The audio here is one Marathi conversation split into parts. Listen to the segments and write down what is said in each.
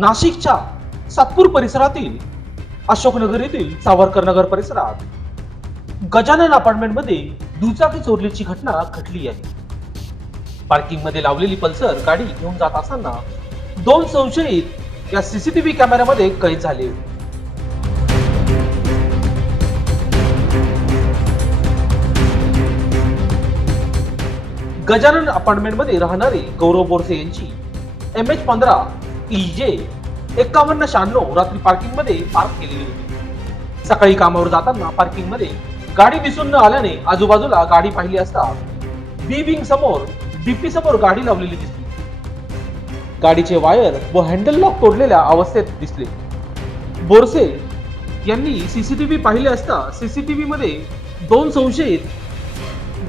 नाशिकच्या सातपूर परिसरातील अशोकनगर येथील सावरकर नगर परिसरात गजानन अपार्टमेंटमध्ये दुचाकी चोरलीची घटना घडली आहे. पार्किंगमध्ये लावलेली पल्सर गाडी घेऊन जात असताना दोन संशयित या सीसीटीव्ही कॅमेऱ्यामध्ये कैद झाले. गजानन अपार्टमेंटमध्ये राहणारे गौरव बोरसे यांची एम एच पंधरा जे एकावन्न शहाण्णव रात्री पार्किंगमध्ये पार्क केलेली होती. सकाळी कामावर जाताना पार्किंगमध्ये गाडी दिसून न आल्याने आजूबाजूला गाडी पाहिली असता बी विंग समोर डीपी समोर गाडी लावलेली दिसली. गाडीचे वायर व हँडल लॉक तोडलेल्या अवस्थेत दिसले. बोरसे यांनी सीसीटीव्ही पाहिले असता सीसीटीव्ही मध्ये दोन संशयित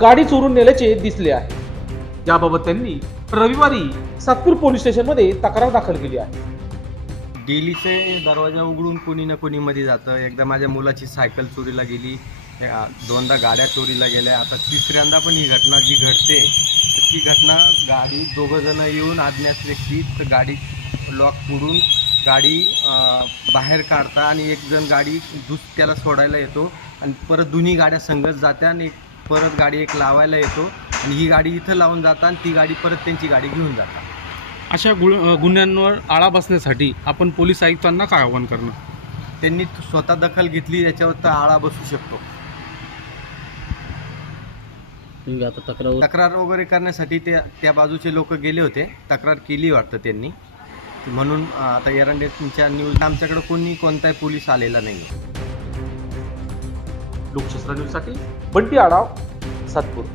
गाडी चोरून नेल्याचे दिसले आहे. याबाबत त्यांनी रविवारी सातपूर पोलीस स्टेशनमध्ये तक्रार दाखल केली आहे. डेलीचे दरवाजा उघडून कोणी ना कोणी मध्ये जातं. एकदा माझ्या मुलाची सायकल चोरीला गेली दोनदा गाड्या चोरीला गेल्या. आता तिसऱ्यांदा पण ही घटना जी घडते तर ती घटना गाडी दोघं जण येऊन अज्ञात व्यक्ती तर गाडी लॉक फोडून गाडी बाहेर काढता आणि एक जण गाडी दुस त्याला सोडायला येतो. आणि परत दोन्ही गाड्या संगत जात्या आणि एक परत गाडी एक लावायला येतो. आणि ही गाडी इथं लावून जाता आणि ती गाडी परत त्यांची गाडी घेऊन जातात अशा अ, गुन्ह्यांवर आळा बसण्यासाठी आपण पोलीस आयुक्तांना काय आवाहन करणं त्यांनी स्वतः दखल घेतली याच्यावर तर आळा बसू शकतो. आता तक्रार तक्रार वगैरे करण्यासाठी ते त्या बाजूचे लोक गेले होते. तक्रार केली वाटतं त्यांनी. म्हणून आता एरंडेच्या न्यूज आमच्याकडे कोणी कोणताही पोलीस आलेला नाही लोकशास्त्र न्यूजसाठी बंटी आडाव सातपूर.